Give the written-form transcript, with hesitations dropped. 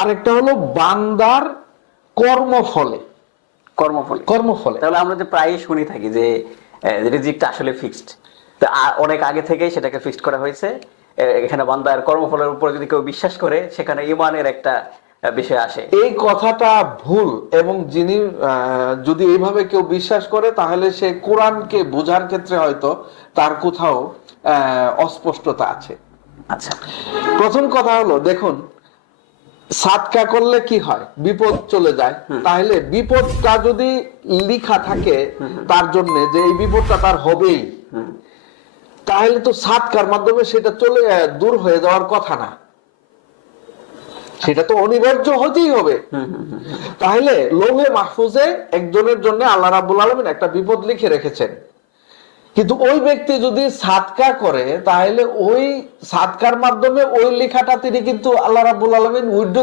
আরেকটা হলো বান্দার কর্মফলে। কর্মফলে। কর্মফলে তাহলে আমরা যে প্রায় শুনি থাকি যে রিজিকটা আসলে ফিক্সড, তো অনেক আগে থেকেই সেটাকে ফিক্সড করা হয়েছে। এখানে বান্দার কর্মফলের উপর যদি কেউ বিশ্বাস করে, সেখানে ঈমানের একটা বিষয় আসে। এই কথাটা ভুল, এবং যিনি যদি এইভাবে কেউ বিশ্বাস করে তাহলে সে কোরআনকে বোঝার ক্ষেত্রে হয়তো তার কোথাও অস্পষ্টতা আছে। আচ্ছা, প্রথম কথা হলো, দেখুন, সাদকা করলে কি হয়, বিপদ চলে যায়। তাহলে বিপদটা যদি লিখা থাকে তার জন্য যে এই বিপদটা তার হবেই, তাহলে তো সাদকার মাধ্যমে সেটা চলে দূর হয়ে যাওয়ার কথা না, সেটা তো অনিবার্য হতেই হবে। তাহলে লৌহে মাহফুজে একজনের জন্য আল্লাহ রাব্বুল আলামিন একটা বিপদ লিখে রেখেছেন, কিন্তু ওই ব্যক্তি যদি সাদকা করে তাহলে ওই সাদকার মাধ্যমে ওই লেখাটা তিনি কিন্তু আল্লাহ রাব্বুল আলামিন উইথড্র